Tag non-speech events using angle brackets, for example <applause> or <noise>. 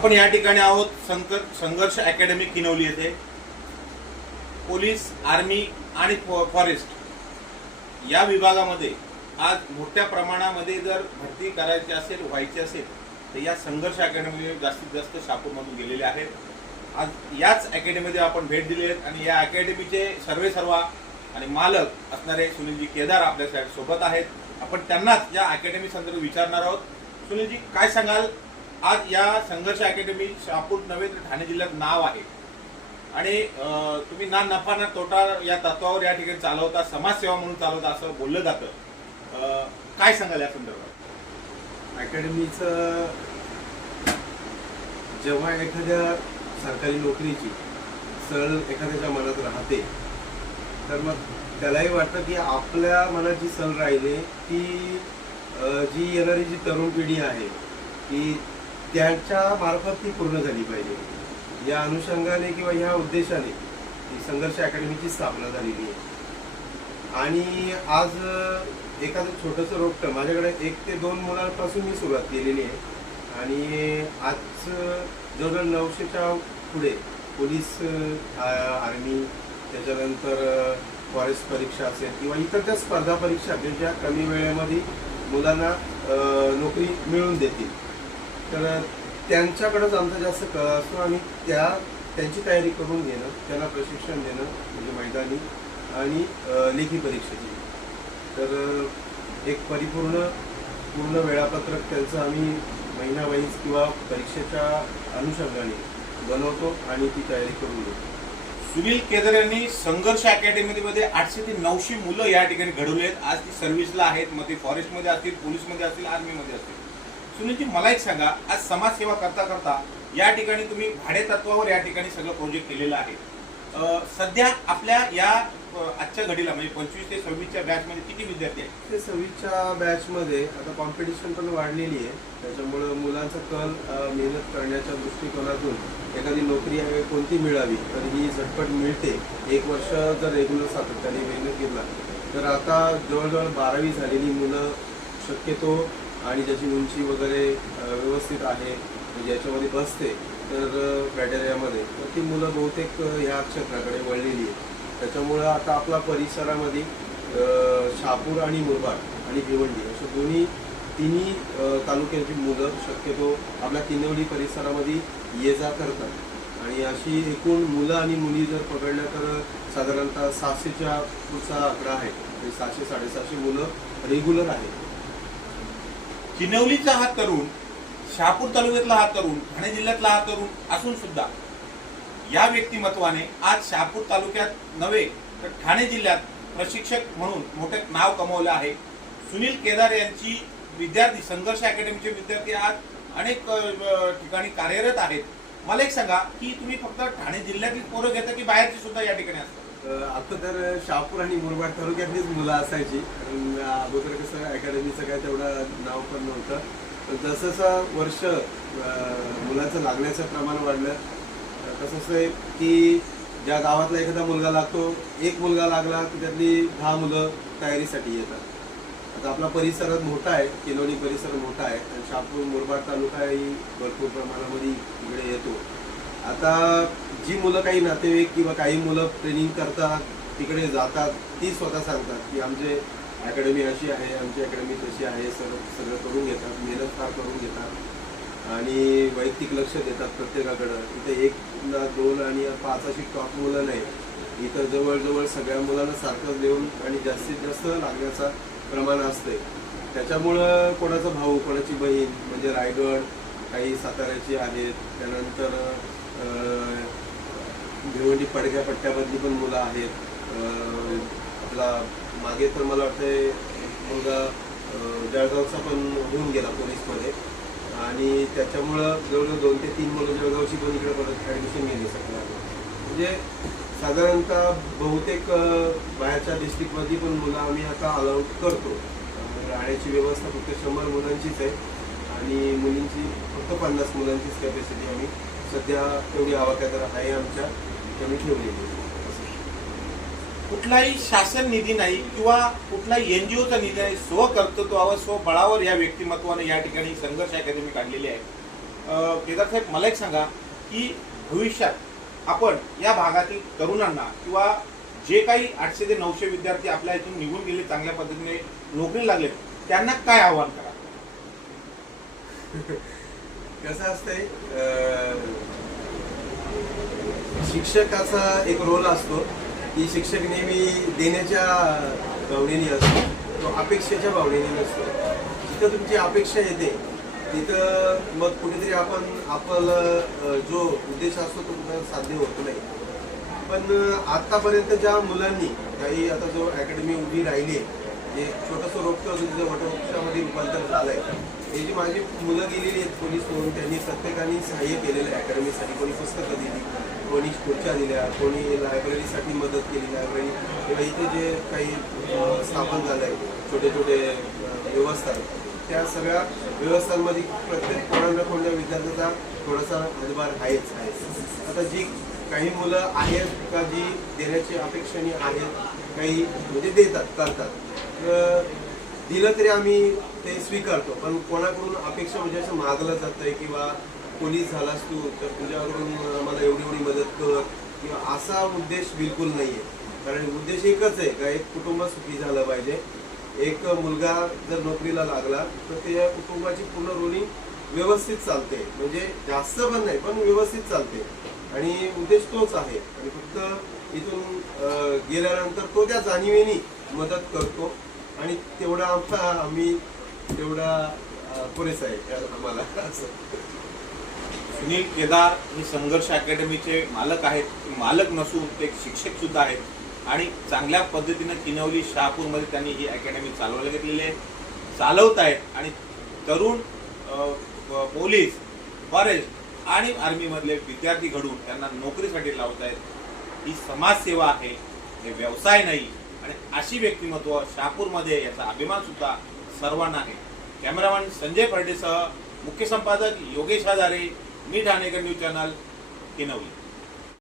आपण या ठिकाणी आहोत. संकर संघर्ष अकॅडमी किनवली येथे. पोलीस आर्मी आणि फॉ- फॉरेस्ट या विभागामध्ये आज मोठ्या प्रमाणामध्ये जर भरती करायची असेल व्हायची असेल तर या संघर्ष अकॅडमीमध्ये जास्तीत जास्त शापूरमधून गेलेले आहेत. आज याच अकॅडमीमध्ये आपण भेट दिली आहेत आणि या अकॅडमीचे सर्वे सर्वा आणि मालक असणारे सुनीलजी केदार आपल्यासोबत आहेत. आपण त्यांनाच या अकॅडमी संदर्भात विचारणार आहोत. सुनीलजी काय सांगाल? आज या संघर्ष अकॅडमी शहापूर नव्हे तर ठाणे जिल्ह्यात नाव आहे. आणि तुम्ही ना नफा ना तोटा या तत्वावर या ठिकाणी चालवता समाजसेवा म्हणून चालवता असं बोललं जातं. काय सांगाल या संदर्भात? अकॅडमीचं जेव्हा एखाद्या सरकारी नोकरीची सल एखाद्याच्या मनात राहते तर मग त्यालाही वाटतं की आपल्या मनात जी सण राहिली ती जी येणारी जी तरुण पिढी आहे ती त्यांच्या मार्फत ती पूर्ण झाली पाहिजे. या अनुषंगाने किंवा ह्या उद्देशाने ही संघर्ष अकॅडमीची स्थापना झालेली आहे. आणि आज एखादं छोटंसं रोपटं माझ्याकडे एक ते दोन मुलांपासून मी सुरुवात केलेली आहे. आणि आज जवळजवळ नऊशेच्या पुढे पोलीस आर्मी त्याच्यानंतर फॉरेस्ट परीक्षा असेल किंवा इतर त्या स्पर्धा परीक्षा ज्या कमी वेळेमध्ये मुलांना नोकरी मिळवून देतील. तर त्यांच्याकडंच आमचा जास्त कळ असतो. आणि त्या त्यांची तयारी करून घेणं त्यांना प्रशिक्षण देणं म्हणजे मैदानी आणि लेखी परीक्षेची. तर एक परिपूर्ण पूर्ण वेळापत्रक त्यांचं आम्ही महिनावाईज किंवा परीक्षेच्या अनुषंगाने बनवतो आणि ती तयारी करून घेतो. सुनील केदार यांनी संघर्ष अकॅडमीमध्ये आठशे ते नऊशे मुलं या ठिकाणी घडवली आहेत आज ती सर्व्हिसला आहेत. मग ते फॉरेस्टमध्ये असतील पोलीसमध्ये असतील आर्मीमध्ये असतील. सुनीलजी मला एक सांगा. आज समाजसेवा करता करता या ठिकाणी तुम्ही भाडे तत्वावर या ठिकाणी सगळं प्रोजेक्ट केलेलं आहे. सध्या आपल्या या आजच्या घडीला म्हणजे पंचवीस ते सव्वीसच्या बॅचमध्ये किती विद्यार्थी आहेत? ते सव्वीसच्या बॅचमध्ये आता कॉम्पिटिशन पण वाढलेली आहे. त्याच्यामुळं मुलांचा कल मेहनत करण्याच्या दृष्टिकोनातून एखादी नोकरी हवी कोणती मिळावी तर ही झटपट मिळते. एक वर्ष जर रेग्युलर सातत्याने मेहनत घेतला तर आता जवळजवळ बारावी झालेली मुलं शक्यतो आणि ज्याची उंची वगैरे व्यवस्थित आहे ज्याच्यामध्ये याच्यामध्ये बसते तर बॅटेरियामध्ये तर ती मुलं बहुतेक ह्या क्षेत्राकडे वळलेली आहे त्याच्यामुळं आता आपला परिसरामध्ये शापूर आणि मुरबाड आणि भिवंडी अशा दोन्ही तिन्ही तालुक्याची मुलं शक्यतो आपल्या तिनवडी परिसरामध्ये ये जा करतात. आणि अशी एकूण मुलं आणि मुली जर पकडल्या तर साधारणतः सातशेच्या पुढचा आकडा आहे. म्हणजे सातशे साडेसातशे मुलं रेग्युलर आहेत. किनवलीचा हा तरुण शहापूर तालुक्यातला हा तरुण ठाणे जिल्ह्यातला हा तरुण असून सुद्धा या व्यक्तिमत्वाने आज शहापूर तालुक्यात नव्हे तर ठाणे जिल्ह्यात प्रशिक्षक म्हणून मोठे नाव कमवलं आहे. सुनील केदार यांची विद्यार्थी संघर्ष अकॅडमीचे विद्यार्थी आज अनेक ठिकाणी कार्यरत आहेत. मला एक सांगा की तुम्ही फक्त ठाणे जिल्ह्यातील पोरं घेता की बाहेरची सुद्धा या ठिकाणी असतात? आता तर शहापूर आणि मुरबाड तालुक्यातलीच मुलं असायची. कारण अगोदर कसं अकॅडमीचं काय तेवढं नाव पण नव्हतं. पण जसं वर्ष मुलाचं लागण्याचं प्रमाण वाढलं अ, तसं असं आहे की ज्या गावातला एखादा मुलगा लागतो एक मुलगा लागला की त्यातली दहा मुलं तयारीसाठी येतात. आता आपला परिसर मोठा आहे किलोनी परिसर मोठा आहे आणि शहापूर मुरबाड तालुकाही भरपूर प्रमाणामध्ये इकडे येतो. आता जी मुलं काही नातेवाईक किंवा काही मुलं ट्रेनिंग करतात तिकडे जातात ती स्वतः सांगतात की आमचे अकॅडमी अशी आहे आमची अकॅडमी तशी आहे सगळं सगळं करून घेतात मेहनत फार करून घेतात. आणि वैयक्तिक लक्ष देतात प्रत्येकाकडं. इथे एक ना दोन आणि पाच अशी टॉप मुलं नाही. इथं जवळजवळ सगळ्या मुलांना सारखं देऊन आणि जास्तीत जास्त लागण्याचा प्रमाण असते त्याच्यामुळं कोणाचा भाऊ कोणाची बहीण म्हणजे रायगड काही साताऱ्याची आहेत. त्यानंतर भिवंडी पडक्या पट्ट्यामधली पण मुलं आहेत. आपला मागे तर मला वाटतंय एक मुलगा जळगावचा पण होऊन गेला पोलीसमध्ये. आणि त्याच्यामुळं जवळजवळ दोन ते तीन मुलं जळगावची पण इकडे परत ॲडमिशन गेली सगळ्या म्हणजे साधारणतः बहुतेक बाहेरच्या डिस्ट्रिक्टमध्ये पण मुलं आम्ही आता अलाउड करतो. राहण्याची व्यवस्था फक्त शंभर मुलांचीच आहे. आणि मुलींची फक्त पन्नास मुलांचीच कॅपॅसिटी आम्ही. सध्या तेवढी आवाक्यात आहे आमच्या. ठेवलेली आहे. कुठलाही शासन निधी नाही किंवा कुठलाही एनजीओचा निधी नाही स्वकर्तृत्वावर स्वबळावर या व्यक्तिमत्वाने या ठिकाणी संघर्ष अकॅडमी काढलेली आहे. अं, केदार साहेब मला एक सांगा की भविष्यात आपण या भागातील तरुणांना किंवा जे काही आठशे ते नऊशे विद्यार्थी आपल्या इथून निघून गेले चांगल्या पद्धतीने नोकरी लागले त्यांना काय आव्हान करा? <laughs> कसं असतंय शिक्षकाचा एक रोल असतो की शिक्षक नेहमी देण्याच्या भावनेने असतो तो अपेक्षेच्या भावनेने नसतो. जिथं तुमची अपेक्षा येते तिथं मग कुठेतरी आपण आपलं जो उद्देश असतो तो कुठं साध्य होत नाही. पण आत्तापर्यंत ज्या मुलांनी काही आता जो अकॅडमी उभी राहिली आहे जे छोटंसं रोपटं तुझं वटवृक्षामध्ये रूपांतर आहे हे जी माझी मुलं गेलेली आहेत पोलीस म्हणून त्यांनी प्रत्येकाने सहाय्य केलेलं आहे. अकॅडमीसाठी कोणी पुस्तकं दिली कोणी खुर्च्या दिल्या कोणी लायब्ररीसाठी मदत केली. लायब्ररी किंवा इथे जे काही स्थापन झालं आहे छोटे छोटे व्यवस्था त्या सगळ्या व्यवस्थांमध्ये प्रत्येक कोणा ना कोणत्या विद्यार्थ्याचा थोडासा हातभार आहेच आहे. आता जी काही मुलं आहेत का जी देण्याची अपेक्षाने आहेत काही म्हणजे देतात करतात. दिलं तरी आम्ही ते स्वीकारतो. पण कोणाकडून अपेक्षा म्हणजे असं मागलं जातंय किंवा पोलीस झालास तू तर तुझ्याकडून मला एवढी एवढी मदत कर किंवा असा उद्देश बिलकुल नाहीये. कारण उद्देश एकच आहे का एक कुटुंब सुखी झालं पाहिजे. एक मुलगा जर नोकरीला लागला तर त्या कुटुंबाची पूर्ण रोणी व्यवस्थित चालते. म्हणजे जास्त पण नाही पण व्यवस्थित चालते. आणि उद्देश तोच आहे. आणि फक्त इथून गेल्यानंतर तो त्या जाणीवेनी मदत करतो. आणि तेवढा आमचा आम्ही तेवढा पुरेसा आहे आम्हाला. सुनील केदार हे संघर्ष अकॅडमीचे मालक आहेत. मालक नसून ते एक शिक्षक सुद्धा आहेत. आणि चांगल्या पद्धतीनं किनवली शहापूरमध्ये त्यांनी ही अकॅडमी चालवायला घेतलेली आहे. चालवत आहेत. आणि तरुण पोलीस फॉरेस्ट आणि आर्मीमधले विद्यार्थी घडून त्यांना नोकरीसाठी लावत आहेत. ही समाजसेवा आहे. हे व्यवसाय नाही. आणि अशी व्यक्तिमत्व शहापूरमध्ये याचा अभिमान सुद्धा सर्वांना आहे. कॅमेरामॅन संजय फर्डेसह मुख्य संपादक योगेश हजारे मी ठाणेकर न्यूज चॅनल किनवली.